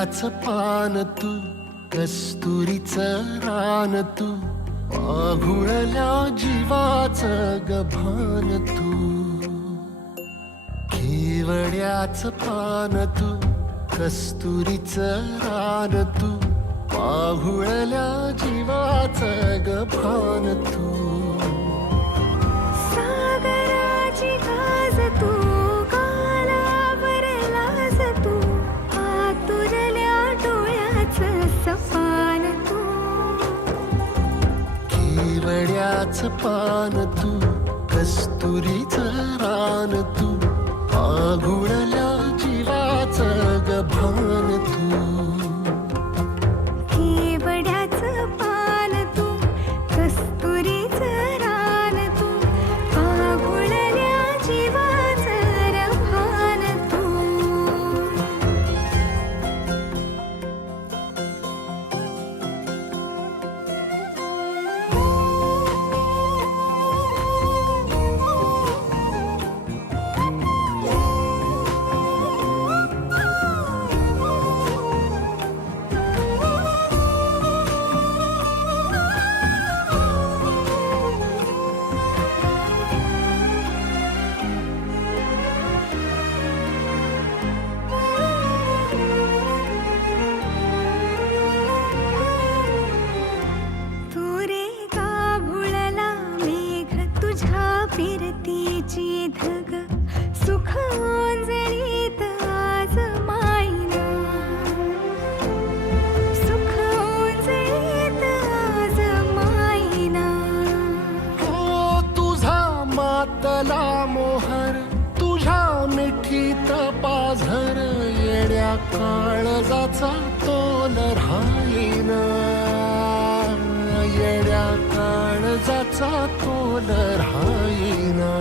केवड्याच पान तू, कस्तुरीचं रान तू, पाघुळल्या जीवाचं गभान तू. केवड्याच पान तू, कस्तुरीचं रान तू, पाघुळल्या जीवाचं गभान तू. सागराची गाज तू, गालावरलाज तू, आतुरल्या डोळ्याचं सपान तू. केवड्याच पान तू, कस्तुरीचं रान तू, पाघुळल्या जीवाचं गभान तू. केवड्याचं पान तू, कस्तुरीचं रान तू, पाघुळल्या जीवाचं रभान तू. फिरतीची धग सुख ओंजळीत आज मायना, सुख ओंजळीत आज मायना. हो तुझा मातला मोहर, तुझ्या मिठीत पाझर, येड्या काळजाचा तोल राहीना, येड्या काळजाचा तोल राहीना.